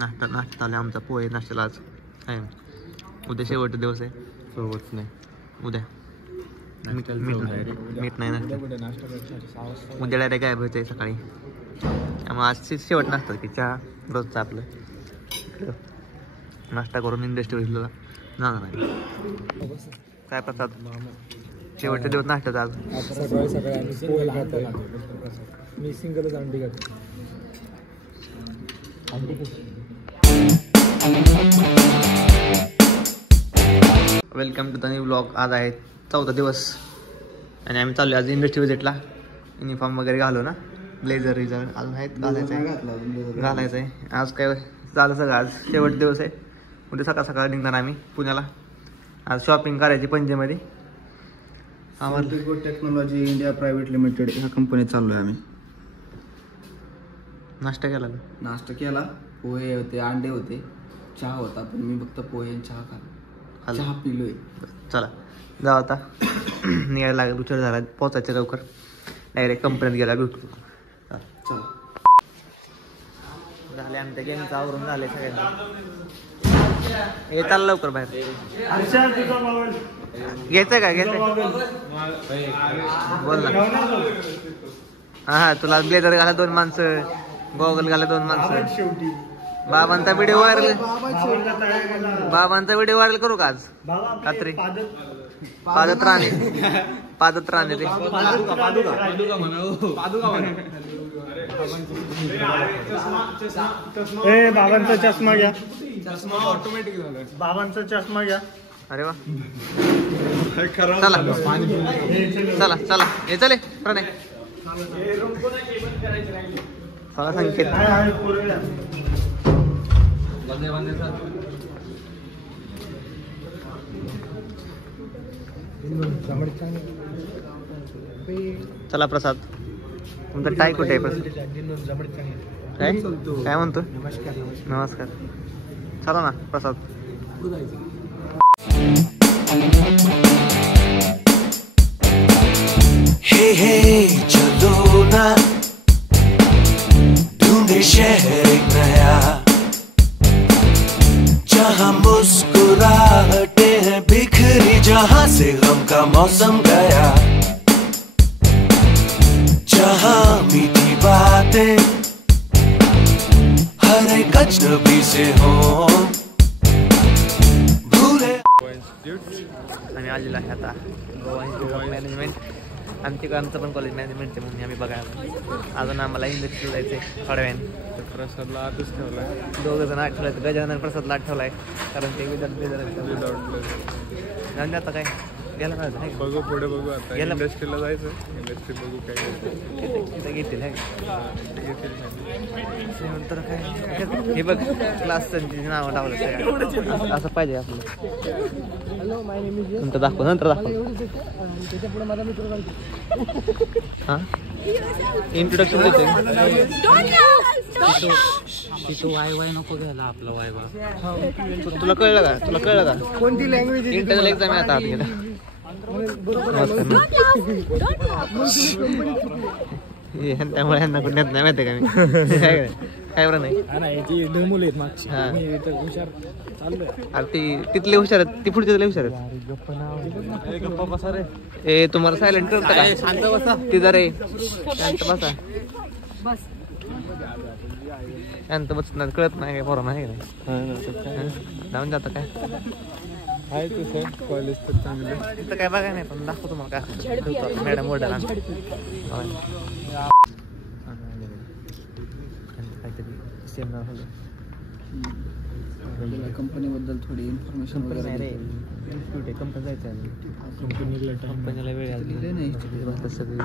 नाश्ता आला आमचा पोहे नाश्त्याला आज आहे. उद्या शेवटचा दिवस आहे. सोबत नाही उद्या मीठ नाही नाश्ता. उद्या डायरेक्ट काय भेटते सकाळी. त्यामुळे आज शेवट नाश्ता की चहा रोजचा आपलं नाश्ता करून इंडस्ट्रीला जाणार आहे. काय प्रसाद शेवटच्या दिवस नाश्त्याचा आज. सकाळी मी सिंगलच अंडी खातो. Welcome to the new blog. आज आहे 4था दिवस आणि आम्ही चाललो आज इंडस्ट्री विजिटला. युनिफॉर्म वगैरे घालू ना, ब्लेझर रिझर अजून आहेत घालायचं आहे. आज काय झालं सगळं. आज शेवट दिवस आहे. उद्या सकाळ निघणार आम्ही पुण्याला. आज शॉपिंग करायची पणजीमध्ये. टेक्नॉलॉजी इंडिया प्रायव्हेट लिमिटेड ह्या कंपनीत चाललो आहे आम्ही. नाश्ता केला. पोहे होते, अंडे होते, चहा होता, पण मी फक्त पोहे आणि चहा खाल्ला. चहा पिलोय. चला जाऊ आता. निघायला लागेल, उशीर झाला. पोचायचं लवकर. डायरेक्ट कंपनीत गेला भेटू. चला झाले आमच्या गेमचं आवरून झाले सगळ्यांना. हे चाल लवकर बाहेर. घ्यायचंय का बोल ना. हा तुला ब्लेझर घाला 2 माणसं, गॉगल घाला 2 माणसं. बाबांचा व्हिडिओ व्हायरल करू का आज रात्री. पादत राहणे रे. बाबांचा चष्मा घ्या. ऑटोमॅटिक झाला. बाबांचा चष्मा घ्या. अरे वा. चला चला हे चले प्रणय. चला संकेत. चला प्रसाद. तुमचा टाय कुठे आहे प्रसाद. काय म्हणतो. नमस्कार. चला ना प्रसाद. हे हे चलो ना ढूंढे शहर एक नया, जहाँ मुस्कुराहटे हैं बिखरी, जहाँ से गम का मौसम गया, जहाँ मीठी बातें हर एक अजनबी से हो. आम्ही आलेलो आहे आता गोवा इन्स्टिट्यूट ऑफ मॅनेजमेंट. आमचं पण कॉलेज मॅनेजमेंटचे म्हणून आम्ही बघायला. अजून आम्हाला इंडस्ट्री जायचं आहे थोड्या वेळाने. प्रसादला आतच ठेवला. 2 जण आठ ठेवला. गजानन प्रसादला आठ ठेवला आहे कारण ते विदाउट आता काय गेला नाही. बघू पुढे बघू. आता इंडस्ट्रीला जायचं. इंडस्ट्री बघू काय तिथे घेतील. नंतर काय हे बघ क्लासचं नाव टावलं असं पाहिजे आपलं. नंतर दाखव. हां इंट्रोडक्शन देते. तिथं वाय नको घ्यायला आपला वायवा. तुला कळलं का कोणती लँग्वेज. इंटरनल एक्झाम आहे आता आत गेला. त्यामुळे ह्यांना कुठे नाही माहिती का मी. काय बरं नाही. अरे ती तिथले हुशार आहेत. ती पुढचे हुशार आहेत. ए तुम्हाला सायलेंट करता का. शांत बसा. ती जरा शांत बसा. शांत बसणार कळत नाही काय पोरांना आहे का. जाऊन जातं काय आहे तुझं कॉलेज तर चांगलं. तिथं काय बघाय नाही पण दाखवतो तुम्हाला काय मॅडम ओरडायला. काहीतरी सेमिनार होतं. कंपनीबद्दल थोडी इन्फॉर्मेशन वगैरे. रे इन्स्टिट्यूट आहे. कंपनी जायचं आहे. कंपनीला वेळ आली नाही. सगळे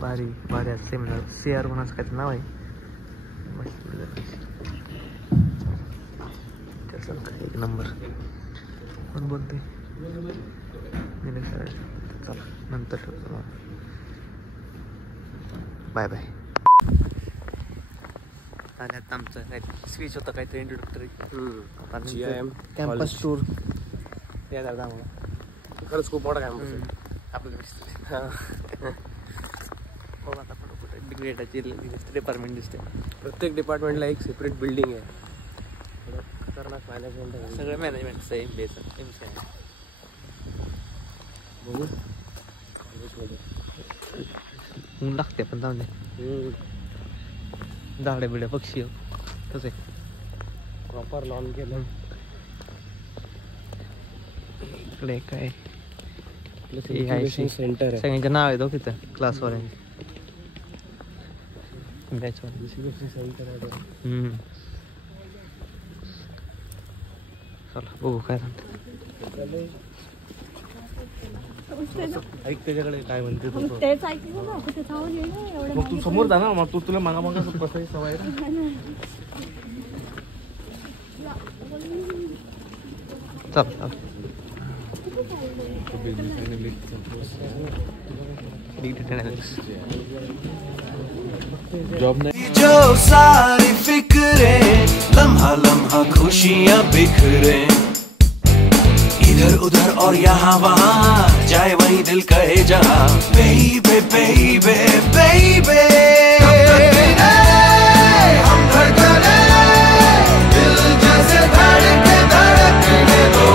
भारी सेमिनार. CR म्हणाचं काय नाव आहे. एक नंबर. कोण बोलते. चला नंतर बाय बाय. आणि आता आमचं काय स्पीच होतं काहीतरी इंट्रोडक्टरी. Campus tour. या करता आम्हाला खरंच खूप मोठा कॅम्पस आहे आपल्याला. बघ आता कुठे गेटाची डिपार्टमेंट दिसते. प्रत्येक डिपार्टमेंटला एक सेपरेट बिल्डिंग आहे. खतरनाक मॅनेजमेंट आहे. सगळं मॅनेजमेंटचं आहे एमसी आहे. बघू ऊन लागते पण जाऊन झाडे बिडे पक्षी तसे प्रॉपर लॉन केलं. इकडे काय सेंटर आहे. सगळ्यांचे नाव आहे तो तिथं क्लासवर बॅचवर. चला बघू काय सांगते. ऐक त्याच्याकडे काय म्हणते तेच ऐकलं ना कुठे जाऊन ये ना एवढं. मग तू समोर जा ना. मग तू तुला मागा बसायची सवय आहे. चल चल जॉब नाही. जो सारी फिक्रे लम्हा लम्हा खुशियां बिखरे इधर उधर और यहाँ वहाँ जाए वही दिल कहे जहाँ बेबे बेबे बेबे हम धड़कने दिल जैसे धड़के धड़कने दो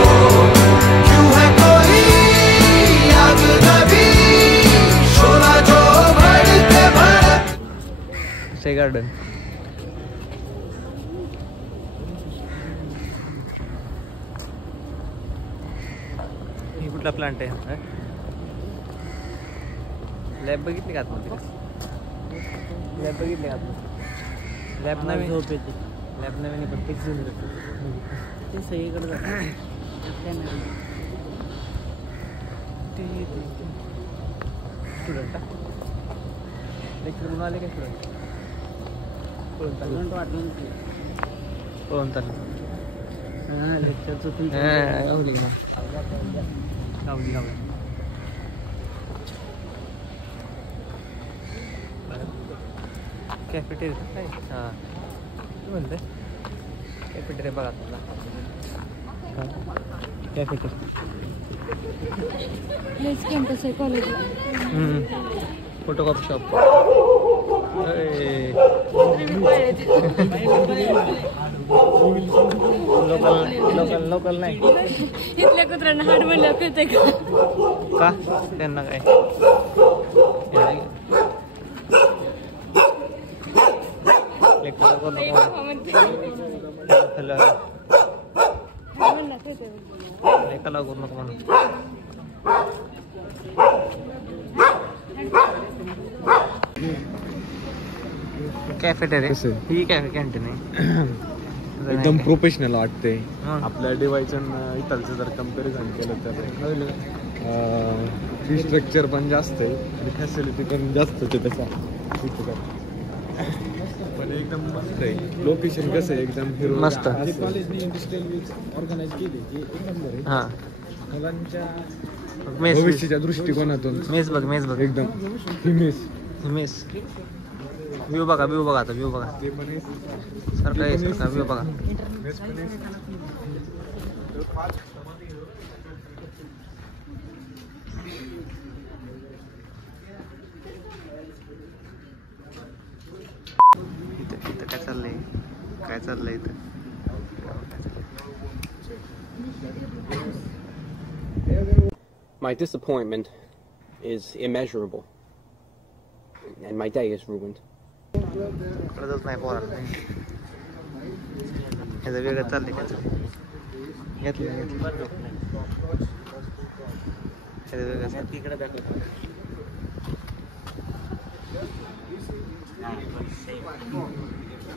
क्यों है कोई आग नबी शोला जो भड़के भड़क से गार्डन. ही कुठला प्लांट आहे. लॅब बघितली का आतमध्ये? लॅब बघितली का आतमध्ये? लॅब नवीन झोप येते. लॅब नवीन पण तेच ते सगळीकडे स्टुडंट लेक्चर म्हणून आले का स्टुडंट? पळून चालले लेक्चरचं गावली का गावली गावली. कॅफेटेरिया काय हां तू म्हणते कॅफेटेरिया बघा तुला. कॅफेटेरिया हेच कॅम्पस आहे कॉलेजला. Photocopy shop. लोकल नाही. इथल्या कुत्र्यांना हाड म्हणलं कळतंय का? त्यांना काय लेखाला करू नको म्हणून. कॅफेटेरिया ही कॅन्टीन आहे. एकदम प्रोफेशनल वाटते. आपल्या डिवायजन इथलचं जर कम्पॅरिझन केलं तर फी स्ट्रक्चर पण जास्त आहे आणि फॅसिलिटी पण जास्त आहे त्याचा. पण एकदम मस्त आहे. लोकेशन कसं आहे एकदम हिरो मस्त. कॉलेजने इंडस्ट्रियल ऑर्गनाइज केली की एक नंबर आहे. हां मुलांच्या मेस भविष्याच्या दृष्टिकोनातून मेस बघ मेस बघ एकदम मेस मेस. व्ह्यू बघा आता व्ह्यू बघा. ते पण आहे. सरका व्ह्यू बघा. मेस पण आहे. इथं काय चाललंय इथं. My disappointment is immeasurable, and my day is ruined. कळतच नाही पोरांना. ह्याचं वेगळं चाललंय घेतलं तिकडे दाखवतो.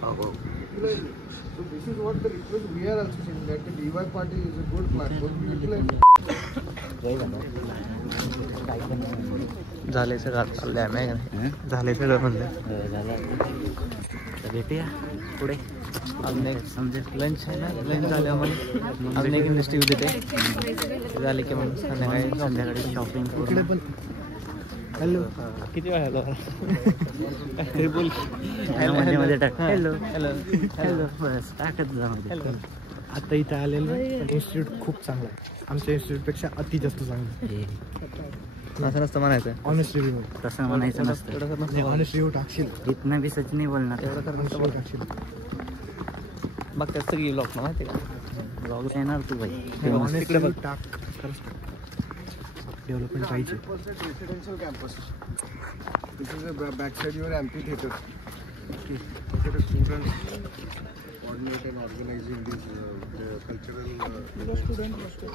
So this is what the request we are also saying, that the DY party is a good platform. We utilize. झाले सगळं चाललंय आम्ही झाले सगळं म्हणलं. भेटूया पुढे अजून एक लंच आहे ना. लंच झालं मग अजून एक इंडस्ट्री देते झाले की मग संध्याकाळी शॉपिंग इकडे पण. हॅलो किती वेळा हॅलो बोल. मध्ये टाक. हॅलो हॅलो हॅलो बस टाकत जा. हॅलो. आता इथं आलेलं पण इन्स्टिट्यूट खूप चांगलं आहे. आमच्या इन्स्टिट्यूटपेक्षा अति जास्त चांगलं आहे. असं नसतं म्हणायचं. Honest review. तसं म्हणायचं नसतं. ऑनेस्ट रिव्ह्यू टाकशील. इथनं बी सच नाही बोलणार. एवढं करणं Honest review टाकशील. बघतात सगळी ब्लॉग ना माहिती का. ब्लॉग येणार तू भाई. Honest तिकडे बघ. review टाक. खरंच टाक. डेव्हलपमेंट पाहिजे. Residential campus. This is a backside your amphitheater. Okay. Here are students coordinate and organizing these cultural. Student hostel.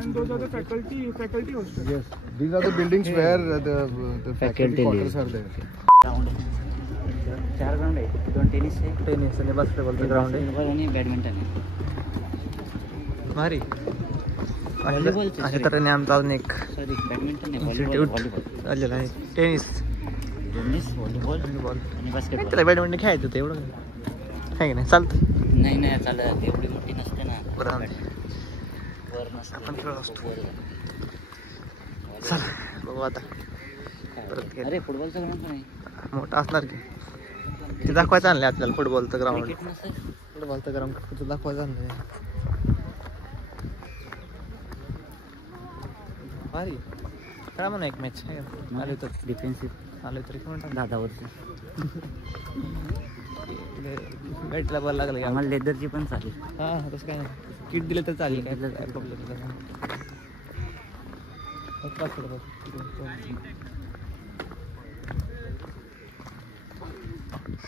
And those are the faculty hostel. Yes. These are the buildings where the faculty quarters are there. Ground आहे. 4 ground आहे. 2 tennis आहे. Tennis आणि बास्केटबॉलचं ground आहे. Basketball आणि badminton आहे. भारी. व्हॉलीबॉलचं अशा तऱ्हेने आमचा अजून एक सॉरी बॅडमिंटन आहे. इन्स्टिट्यूट व्हॉलीबॉल झालेलं आहे. Tennis, tennis volleyball volleyball. आणि बास्केटबॉल. त्याला बॅडमिंटन खेळायचं होतं एवढं आहे की नाही. चालतं. नाही चालत. एवढी मोठी नसते ना. बरं वर नसते. आपण खेळत असतो. वर. चला बघू आता. परत अरे फुटबॉलचं ग्राउंड पण आहे. मोठं असणार की ते दाखवायचं आणलं आपल्याला. फुटबॉलचं ग्राउंड. क्रिकेट नसेल. फुटबॉलचं ग्राउंड तिथं दाखवायचं आणलं. भारी खेळा म्हणा एक मॅच. आले तर डिफेन्सिव्ह आले तरी म्हणतात 10 वर्ष. बॅटला बॉल लागलं की आम्हाला लेदरची पण चालेल. हां तसं काय नाही. किट दिलं तर चालेल. काय प्रॉब्लेम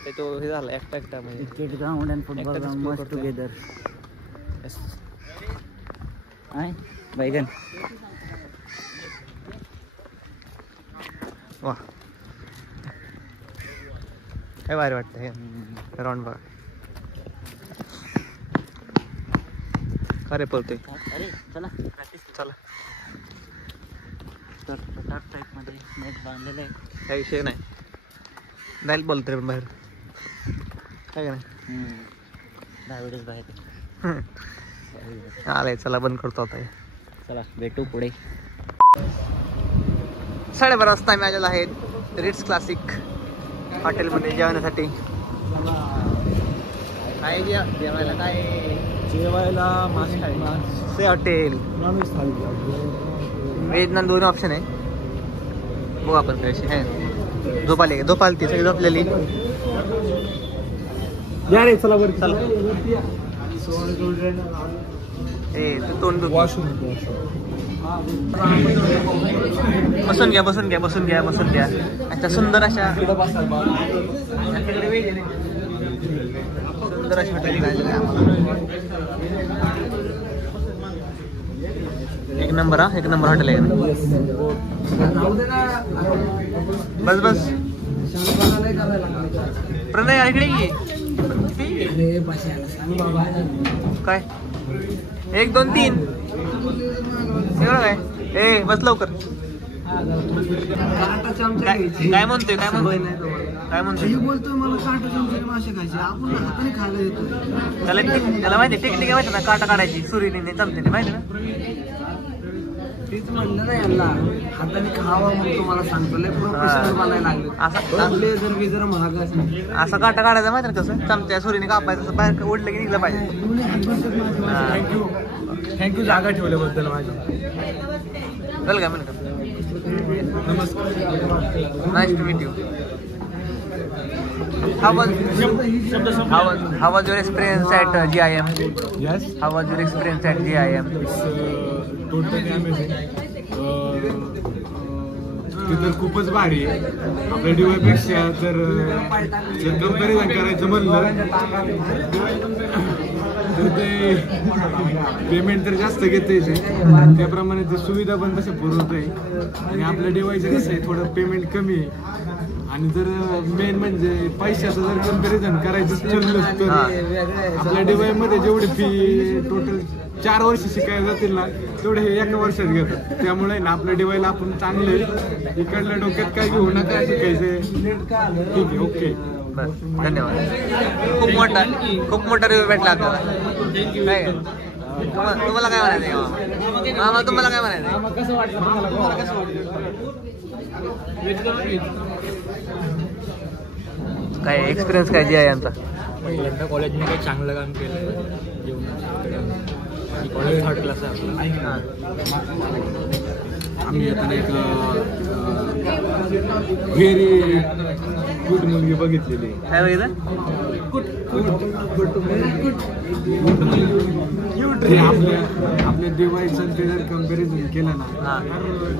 ते तो हे झाला एकटा म्हणजे. Cricket ground and football ground must together. आहे बैगन. वा काय भारी वाटतं हे ग्राउंड बघा. अरे पळतोय. अरे चला प्रॅक्टिस चला. तर टाईपमध्ये नेट बांधलेलं आहे. काही विषय नाही. जाईल बोलतोय पण बाहेर काय का नाही. 10 वेळेस बाहेर. आलाय. चला बंद करतो आता. चला भेटू पुढे. 12:30 वाजता आम्ही आलेलो आहेत रिट्स क्लासिक हॉटेलमध्ये जेवण्यासाठी. काय जेवायला काय मासे हॉटेल. व्हेज नॉन दोन्ही ऑप्शन आहे. बघू आपण कशी आहे. झोप आली ती सगळी झोपलेली. चला बरं. चला ए तू तोंड बसून घ्या. अच्छा सुंदर अशा सुंदर अशी हॉटेल एक नंबर. एक नंबर हॉटेल आहे. बस प्रणय इकडे ये. काय 1 2 3 एवढं काय. ए बस लवकर. काय म्हणतोय बोलतोय मला काटा चमचे मासे खायचे. आपण हाताने खायला येतो. त्याला माहिती टेक्निक माहिती ना. काटा काढायची सुरीने चमच्याने माहिती ना. तेच म्हणलं ना यांना हाताने खावा म्हणून तुम्हाला सांगतो. लय प्रोफेशनल बनायला लागले. जर महाग असेल असं काटा काढायचं माहिती ना. कसं चमच्या सुरीने कापायचं. बाहेर ओढलं की निघलं पाहिजे. थँक्यू जागा ठेवल्याबद्दल माझी. चल काय म्हणतात. नमस्कार. Nice to meet you. How was your experience at GIM? Yes. How was your experience at GIM? Totally amazing. तिथं खूपच भारी आहे. आपल्या डीवायपेक्षा जर कंपॅरिझन करायचं म्हणलं तर ते पेमेंट तर जास्त घेते. त्याप्रमाणे ते सुविधा पण तसे पुरवत आहे. आणि आपल्या डीवायचं कसं आहे थोडं पेमेंट कमी आहे. आणि जर मेन म्हणजे पैशाचं जर कंपॅरिझन करायचं ठरलं तर आपल्या डीवायमध्ये जेवढी फी टोटल 4 वर्ष शिकायला जातील ना तेवढे हे 1 वर्षात घेतात. त्यामुळे ना आपल्या डीवायला आपण चांगले इकडल्या डोक्यात काय घेऊ नका शिकायचे. ठीक आहे. ओके धन्यवाद. खूप मोठा रिव्ह्यू भेटला आपल्याला. काय तुम्हाला काय म्हणायचं मामा. तुम्हाला काय म्हणायचं. कसं वाटलं. काय एक्सपिरियन्स काय GIMचा. पहिल्यांदा कॉलेजने काही चांगलं काम केलं. थर्ड क्लास आहे आपला. आम्ही येताना एक व्हेरी गुड मुलगी बघितलेली. काय बघितलं? आपल्या डिवाइसचं ते जर कम्पॅरिझन केलं ना,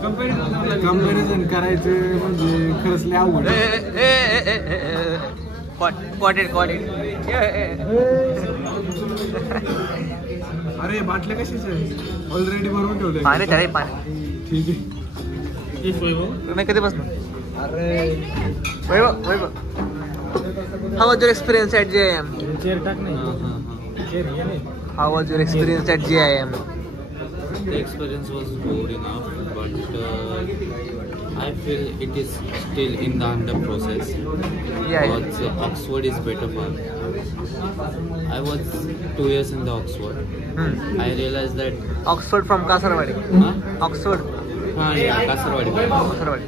कम्पॅरिझन करायचं म्हणजे खरंच लय अवघड. क्वाटेड अरे बाटल्या कशाच्या ऑलरेडी भरून ठेवले. पाणी चालेल पाणी. ठीक आहे. तुम्ही कधी बसणार? Vaibhav how was your experience at JIM? Chair टाक नाही. How was your experience at JIM? The experience was good enough, but I feel it is still in the under process. Yeah. But Oxford is better for me. I was 2 years in the Oxford. I realized that. Oxford from Kasarwadi. Huh? Oxford. Yeah, Kasarwadi. Kasarwadi.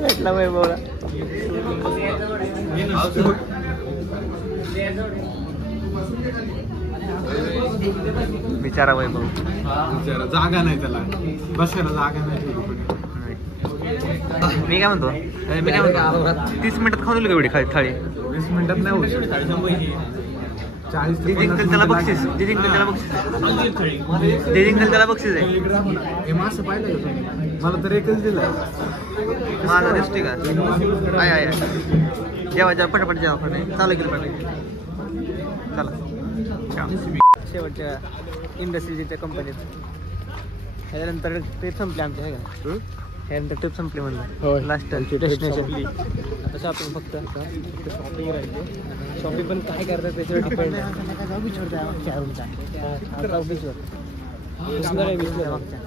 भेटला वैभवला. बिचारा वैभव. बिचारा जागा नाही त्याला बसायला, जागा नाही ठेवली कोणी. मी काय म्हणतो 30 मिनिटात खाऊन दिली एवढी थाळी. 20 मिनिटात नाही होऊ शकत. 40 ते 50 जिंकल त्याला बक्षीस. जे जिंकल त्याला बक्षीस आहे. हे मासं पाहिलं का तुम्ही? मला तर एकच दिलं. माझा दिसते का? आहे जेव्हा पटापट जेव्हा पण चालू केलं पाहिजे. चला शेवटच्या इंडस्ट्रीच्या कंपनीत ह्याच्यानंतर ट्रिप संपली आमची आहे का? ह्यानंतर ट्रिप संपली म्हणलं. Last destination. आता शॉपिंग फक्त शॉपिंग राहिली. शॉपिंग पण काय करतात त्याच्यावर डिपेंड आहे. मागच्या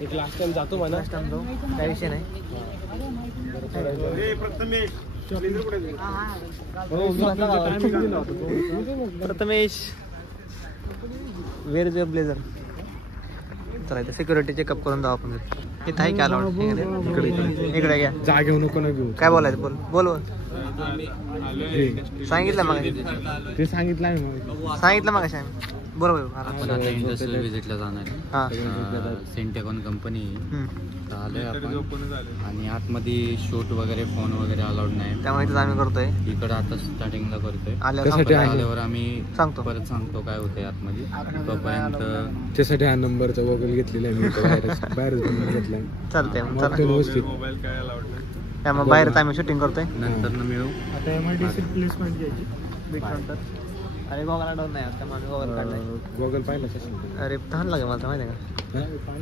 एक लास्ट टाइम जातो मला. लास्ट टाइम जाऊ, काय विषय नाही. Prathamesh where is your blazer? चला इथे सिक्युरिटी चेकअप करून जाऊ आपण. इथं आहे काय अलाउड? इकडे घ्या. जागेवर नको ना घेऊ. काय बोलायचं? बोल. सांगितलं मग. ते सांगितलं आहे मग. सांगितलं मग कशा बरोबर. आपण आता इंडस्ट्रियल व्हिजिटला जाणार हां. सेंटेकॉन कंपनी आलोय आपण. आणि आतमध्ये शूट वगैरे फोन वगैरे अलाउड नाही, त्यामुळे इथं आम्ही करतोय. इकडं आता स्टार्टिंगला करतोय. आल्यावर आम्ही सांगतो. परत सांगतो काय होतंय आतमध्ये. तोपर्यंत त्यासाठी हा नंबरचा वगैरे घेतलेला आहे मी. बाहेर घेतलाय. चालतंय मग. चला व्यवस्थित. त्यामुळे बाहेरच आम्ही शूटिंग करतोय. नंतर मिळू. अरे गॉगल डाऊन नाही त्यामुळे गॉगल काढलाय. गॉगल पाहिला. अरे तहान लागेल मला माहिती आहे का?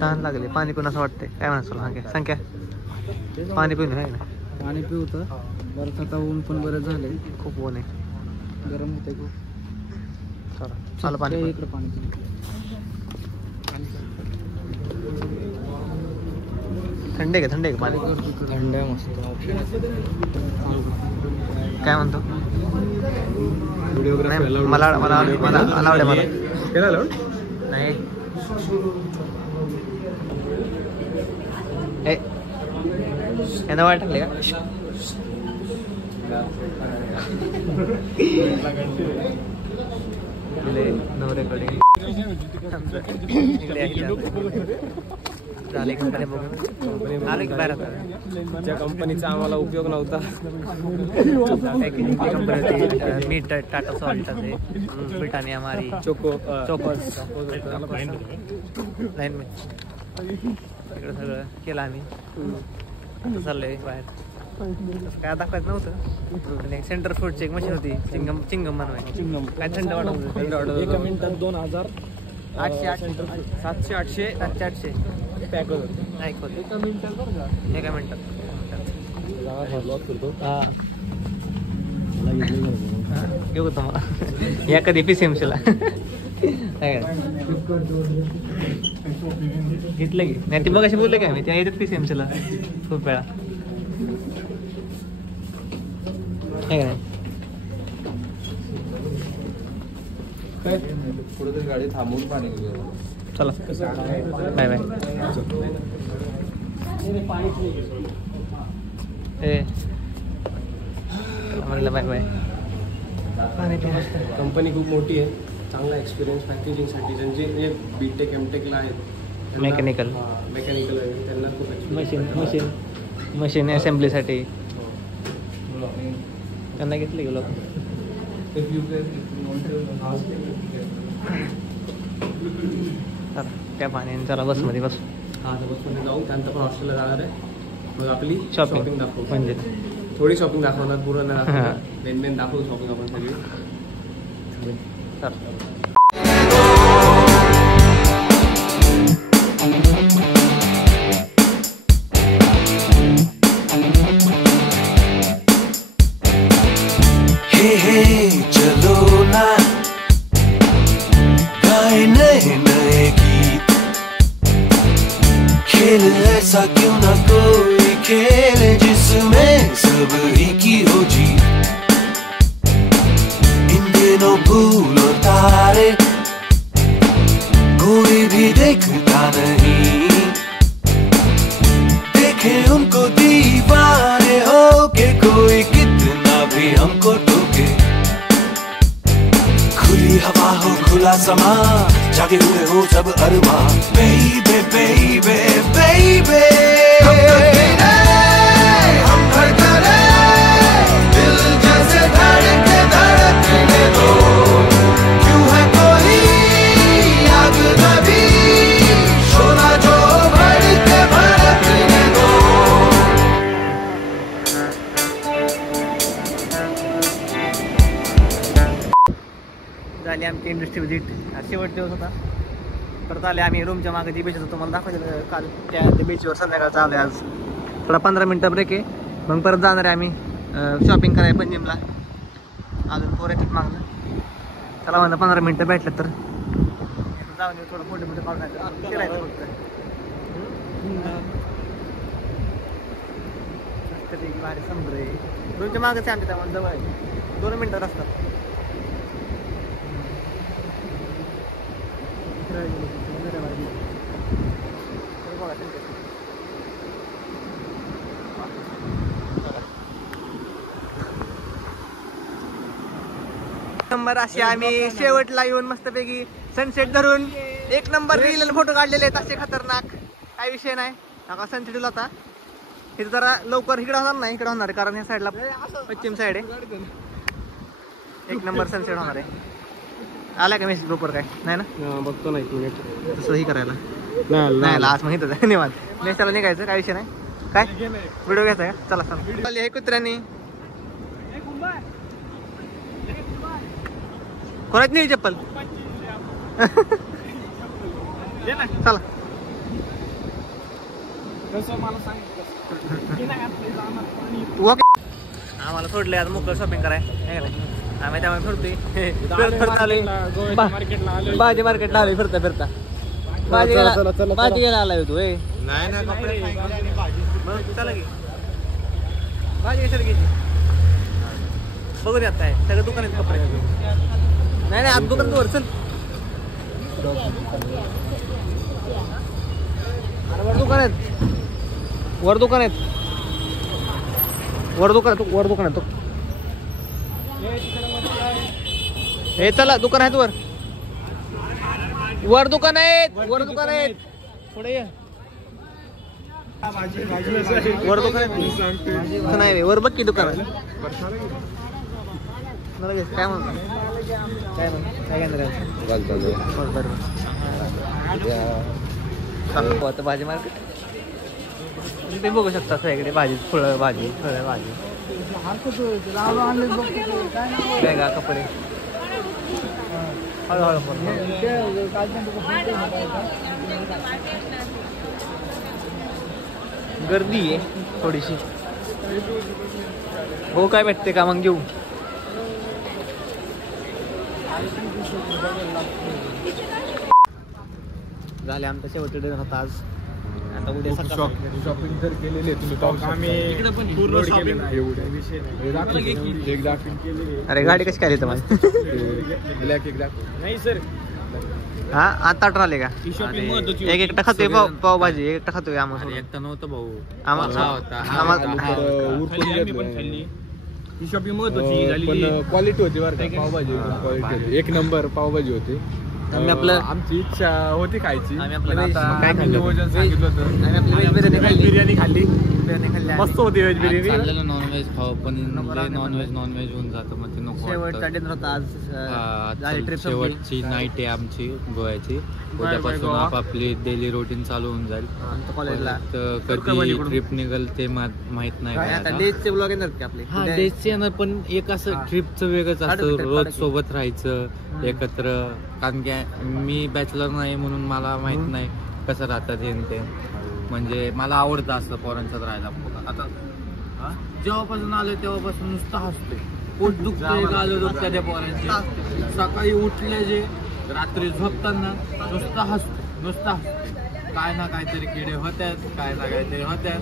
तहान लागले. पाणी पिऊन असं वाटतंय. काय म्हणा तुला संख्या पाणी पिऊन आहे ना. पाणी पिवतं बरं. आता ऊन पण बरं झालंय. खूप ऊन आहे. गरम होते खूप. चला चालू पाणी. इकडं पाणी. थंड आहे का? थंड आहे का पाणी? थंड आहे मस्त. काय म्हणतो? व्हिडिओग्राफी नाही, मला अलाउड आहे. मला केला अलाउड नाही. यांना वाट टाकले का? नवऱ्याकडे झाले कंपनी बघून आले की बाहेर आता. ज्या कंपनीचा आम्हाला उपयोग नव्हता. पॅकेजिंग कंपनी होती. मीट टाटा सॉल्ट ब्रिटानिया मारी चोकोस लाईन मी इकडं सगळं केलं आम्ही. आता चाललंय बाहेर. काय दाखवायचं नव्हतं. आणि सेंटर फूडची एक मशीन होती. चिंगम बनवायची. काय थंड वाटत. एका मिनिटात 2000 700 800 पॅक होतं. नाही होत. एका मिनिटात. घेऊ होतं मला या कधी PCMCला घेतलं की नाही. ती मग अशी बोलले काय मी त्या येतात PCMCला खूप वेळा. काय नाही गाडी थांबवून पाणी घेऊया. चला बाय बाय. चला म्हणलं बाय बाय. कंपनी खूप मोठी आहे, चांगला एक्सपिरियन्स पॅकेजिंगसाठी. ज्यांचे बीटेक एमटेकला आहेत मेकॅनिकल मेकॅनिकल आहे त्यांना खूप मशीन असेंब्लीसाठी त्यांना घेतले गेलो. त्या पाण्याने चला बसमध्ये बस. हां तर बसमध्ये जाऊ, त्यानंतर पण हॉस्टेलला जाणार आहे. मग आपली शॉपिंग दाखवू, म्हणजे थोडी शॉपिंग दाखवणार, पूर्ण नाही दाखवणार. मेन दाखवू शॉपिंग आपण सगळी. हे चलो ना गाए नए नए गीत, खेल ऐसा क्यों ना कोई खेल जिसमें सब ही की हो जीत. इन दिनों भूलो तारे कोई भी देखता नहीं, देखे उनको दीवाने हो के कोई कितना भी हमको टोके. खुली हवा हो खुला समा, जागे हुए हो सब अरमा. बेबे बेबे बेबे हम धड़कने, दिल जैसे धड़के धड़कने दो. क्यों है कोई आग नबी, शोला जो भड़के भड़कने दो. झाली आमची इंडस्ट्री व्हिजिट. शेवट दिवस होता. परत आले आम्ही रूमच्या मागे जी बीच होतं तुम्हाला दाखवायचं काल, त्या बीचवर संध्याकाळचं आलो आज. थोडा 15 मिनटं ब्रेक आहे, मग परत जाणार आहे आम्ही शॉपिंग करायला पंजिमला. अजून पोरं येतात मागणं. चला म्हणलं 15 मिनटं भेटलं तर जाऊन येऊ, थोडं फोटो काढून फिरायचं फक्त. भारी समुद्र आहे, रूमच्या मागच आहे आमच्या, त्यामुळे जवळ आहे, 2 मिनटात असतात. नंबर अशी आम्ही शेवटला येऊन मस्तपैकी सनसेट धरून 1 नंबर रील फोटो काढलेले आहेत असे खतरनाक. काही विषय नाही. नका सनसेट होता हे जरा लवकर इकडे होणार नाही, इकडे होणार आहे कारण ह्या साईडला पश्चिम साईड आहे. 1 नंबर सनसेट होणार आहे. आला का मेसेज ग्रुपवर? काय नाही ना, बघतो ना 1 मिनिट तसंही करायला नाही. आज माहित आहे धन्यवाद. नेक्स्टला निघायचं, काय विषय नाही. काय व्हिडिओ घ्यायचा का? चला चला. हे कुत्र्यानी कोणाच नाही चप्पल. चला आम्हाला सोडले आज मोकळ शॉपिंग कराय. आम्ही त्यामुळे फिरतोय भाजी मार्केटला आलोय फिरता फिरता. भाजी घ्यायला आलाय तू? नाही ना, कपडे चला की भाजी कशाला घ्यायची बघून येत आहे. सगळं दुकान आहेत कपडे. नाही नाही आज दुकान वर चल. वर दुकान आहेत, वर दुकान आहेत, वर दुकान आहे, वर दुकान आहे. हे चला दुकान आहेत वर, वर दुकान आहेत, वर दुकान आहेत. पुढे ये वर दुकान आहेत. नाही वर बघ की दुकान आहे. काय म्हणतो काय बरं भाजी मार्केट तुम्ही बघू शकता. सगळीकडे भाजी, फळं भाजी, फळं भाजी, काय का कपडे हळूहळू. गर्दी आहे थोडीशी. हो काय भेटते का मग घेऊ. झाले आमचा शेवटचा डिनर होता आज. आता उद्या शॉपिंग तर केलेली आहे तुम्ही. आम्ही पूर्ण शॉपिंग अरे गाडी कशी काय तुम्हाला? नाही सर, हा आता ऑर्डर आले का? एक एकटा खातोय पावभाजी, एक एकटा खातोय. आम्हाला एकटा नव्हतं भाऊ, आम्हाला ही शॉपिंग महत्वाची झाली. पण क्वालिटी होती बरं का, पावभाजी क्वालिटी होती, एक नंबर पावभाजी होती. आम्ही आपलं आमची इच्छा होती खायची. आम्ही आपलं पण व्हेज आता काय खाल्लं? नियोजन सांगितलं होतं. आम्ही आपली व्हेज बिर्याणी खाल्ली. बिर्याणी खाल्ली मस्त होती व्हेज बिर्याणी. चाललेलं नॉनव्हेज खाऊ पण नॉनव्हेज होऊन जातं मग ते नको शेवटचा वाटतं. डिनर होता आज. आज ट्रिप शेवटची नाईट आहे आमची गोव्याची. उद्यापासून आपापली डेली रुटीन चालू होऊन जाईल. कॉलेजला तर कधी ट्रिप निघल ते माहित नाही काय आता आता. डेजचे ब्लॉग येणार की आपले. हा डेजचे येणार पण एक असं ट्रिपचं वेगळंच असतं. रोज सोबत राहायचं एकत्र. कारण की मी बॅचलर नाही म्हणून मला माहित नाही कसं राहतात हे ते. म्हणजे मला आवडतं असं पोरांच्यात राहायला. आता जेव्हापासून आलोय तेव्हापासून नुसतं हसते. पोट दुखतंय आलो दुखत्या त्या पोरांची. सकाळी उठले जे रात्री झोपताना नुसतं हसते. काय ना काहीतरी किडे होत्यात, काय ना काहीतरी होत्यात.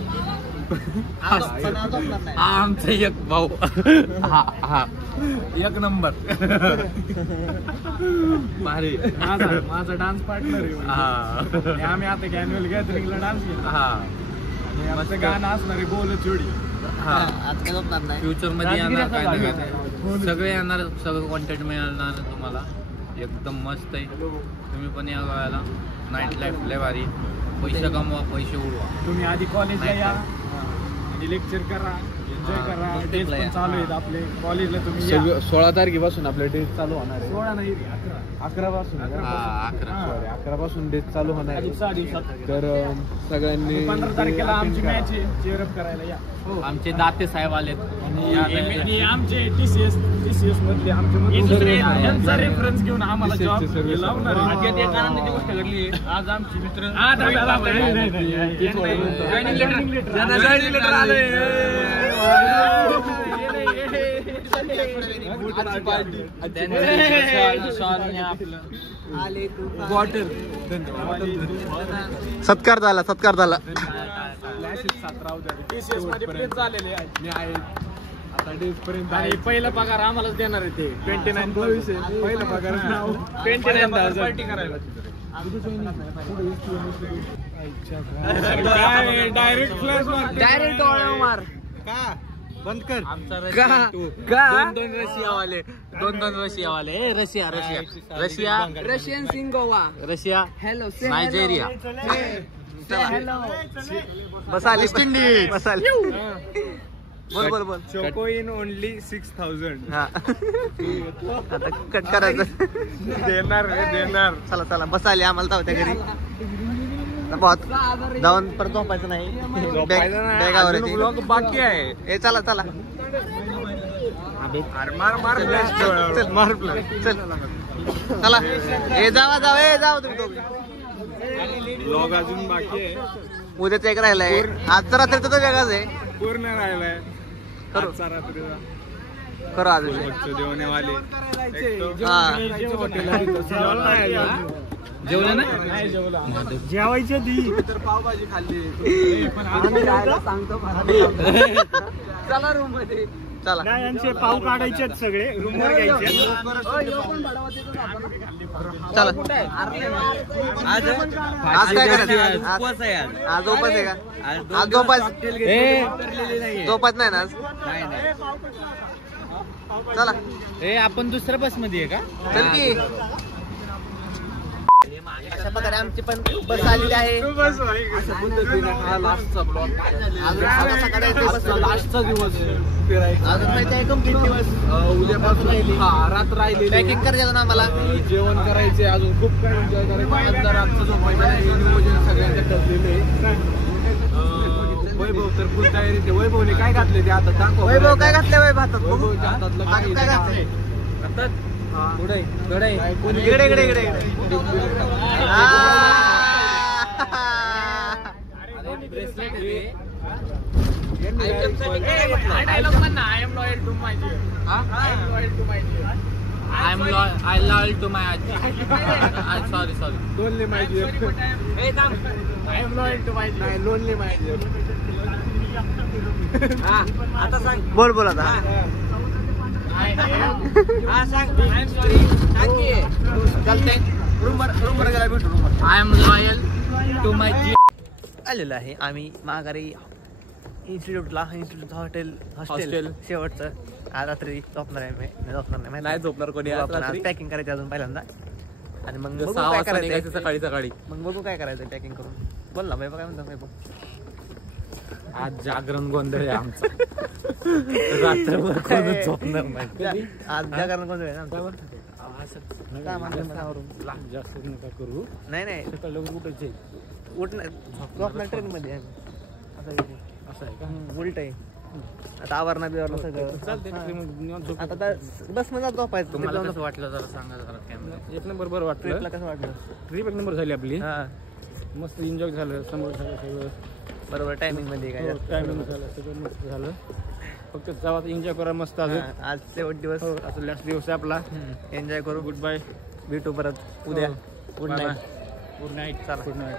आमचा एक भाऊ हा एक नंबर भारी. माझा डान्स पार्टनर आहे. आम्ही आता अॅन्युअल गॅदरिंगला डान्स केला. आमचं गाणं असणार आहे बोल चोडी. फ्युचर मध्ये येणार काय ना काय सगळे येणार. सगळं कॉन्टेंट मिळणार तुम्हाला. एकदम मस्त आहे. तुम्ही पण या गोव्याला. नाईट लाईफ लय भारी. पैसे कमवा, पैसे उडवा. तुम्ही आधी कॉलेजला या आणि लेक्चर करा, एन्जॉय करा. डेज पण चालू आहेत आपले कॉलेजला. तुम्ही 16 तारखेपासून आपले डेज चालू होणार आहे. 16 नाही 11 पासून. 11 पासून डेज चालू होणार आहे. 6 दिवसात. तर सगळ्यांनी 15 तारखेला आमची मॅच आहे, चेअरअप करायला या. आमचे दाते साहेब आलेत. आणि आमचे टीसीएस मधले आमचे यांचा रेफरन्स घेऊन आम्हाला जॉब लावणार आहे. गोष्ट घडली आज. आमचे मित्र सत्कार झाला. आता डेज पर्यंत आणि पहिला पगार आम्हालाच देणार आहे ते 29 पहिला पगार 29,000 पार्टी करायला. डायरेक्ट फ्लॅश डायरेक्ट मार का बंद कर. दोन रशियावाले Russian sing Goa. Russia hello Nigeria. बसा वेस्ट इंडिज. बसा बोल. चोकोइन ओनली 6,000. आता कट करायचं. देणार. चला बसाले आम्हाला जाऊ त्या घरी. जाऊन परत झोपायचं नाही. बॅगावर बाकी आहे. चला मार चला जावा तुम्ही दोघे. ब्लॉग अजून बाकी आहे. उद्याच एक राहिलाय. आजचा रात्रीचा तो वेगळाच आहे. पूर्ण राहिलाय. करू अजून जेवणेवाले जेवलं नाही. जेवायच्या दी तर पावभाजी खाल्ली. चला रूम मध्ये. चला यांचे पाव काढायचे सगळे रूम वर घ्यायचे. चला आज काय करायचं? आज उपास आहे का? आज झोपाच नाही ना आज. चला आपण दुसऱ्या बस मध्ये आहे का? चल की. अशा प्रकारे आमची पण बस आलेली आहे. हा लास्टचा ब्लॉग. लास्टचा दिवस अजून माहिती आहे कंप्लीट दिवस. उद्यापासून रात्र राहिली. पॅकिंग करायचं ना आम्हाला. जेवण करायचे अजून खूप काय एन्जॉय करायचं. रातचं झोपायचं नाही नियोजन सगळ्यांचे ठरलेले. वैभव तर फुल तयारी. ते वैभवने काय घातले ते आता दाखव. वैभव काय घातलं वैभव हातात? वैभवच्या हातातलं काय घातलंय? इकडे I loyal to my aji. Sorry. Lonely my dear. I am loyal to my dear. Lonely my dear. आता सांग. बोल आता. I am loyal to my G. आलेलो आहे आम्ही माघारी इन्स्टिट्यूटचं हॉस्टेल शेवटचं आज रात्री झोपणार आहे मी नाही झोपणार कोणी आज रात्री. पॅकिंग करायची अजून पहिल्यांदा आणि मग बघू 6 काय वाजता निघायचं करायचं सकाळी सकाळी. मग बघू काय करायचं पॅकिंग करून. बोल ना भाई काय म्हणतो भाई आज जागरण गोंधळ आहे आमचा. रात्रभर कोणच झोपणार नाही. आज जागरण कोण आहे ना आमचं. जास्त नका करू. नाही सकाळी लवकर उठायचे. उठणार झोपणार ट्रेन मध्ये आहे. असं आहे का? उलट आहे आता आवरणा बिवरणं सगळं. चालते. आता बस मध्ये झोपायचं. तुम्हाला कसं वाटलं जरा सांगा जरा कॅमेरा. एक नंबर बरं वाटलं. ट्रिपला कसं वाटलं. ट्रिप एक नंबर झाली आपली. हा मस्त एन्जॉय झालं. समोर झालं सगळं बरोबर टायमिंग मध्ये काय टायमिंग झालं सगळं मस्त झालं. फक्त जावा एन्जॉय करा मस्त अजून. आज शेवट दिवस असं लास्ट दिवस आहे आपला. एन्जॉय करू. Good bye. भेटू परत उद्या. Good Bye night. bye. Good night. चला. Good night.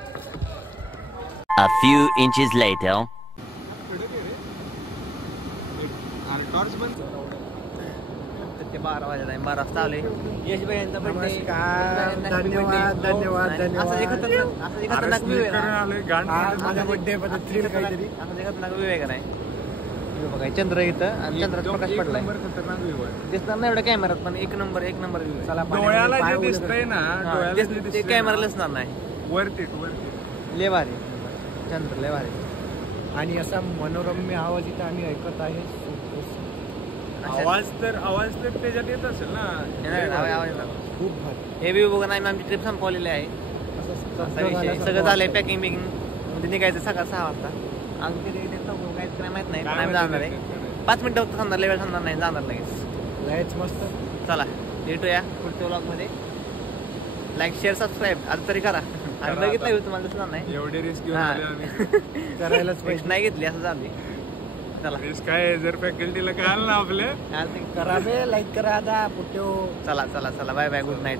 A few inches later. ते 12 वाजता आहे. 12 वाजता आले. यश भाई यांचा बर्थडे. धन्यवाद. असं एक खतरनाक व्ह्यू आहे ना. माझा बर्थडे थ्रिल काहीतरी. असं एक खतरनाक व्ह्यू आहे का नाही. बघा चंद्र इथं आणि चंद्रात प्रकाश पडलाय. दिसणार नाही एवढ्या कॅमेरात पण एक नंबर व्ह्यू आहे. डोळ्याला जे दिसतंय ना ते कॅमेरा दिसणार नाही. वरती लय भारी चंद्र लय भारी. आणि असा मनोरम्य आवाज इथं आम्ही ऐकत आहे. आवाज तर त्याच्यात येत असेल ना. खूप भारी. हे व्ह्यू बघून आम्ही आमची ट्रिप संपवलेली आहे. असा विषय सगळं झालंय. पॅकिंग म्हणजे निघायचं सकाळ 6 वाजता. आमची काहीच काय माहित नाही पण आम्ही जाणार आहे. 5 मिनिटं फक्त थांबणार. वेळ थांबणार नाही. जाणार लगेच. लयच मस्त. चला भेटूया पुढच्या व्लॉग मध्ये. लाईक शेअर सबस्क्राईब आता तरी करा. आम्ही बघितलं व्ह्यू तुम्हाला दिसणार नाही. एवढे रिस्क करायलाच पाहिजे. नाही घेतली असं झाली. चला रिस्क काय जर फॅकल्टीला कळालं ना आपल्या करा लाईक करा आता पुट्यो. चला बाय बाय गुड नाईट.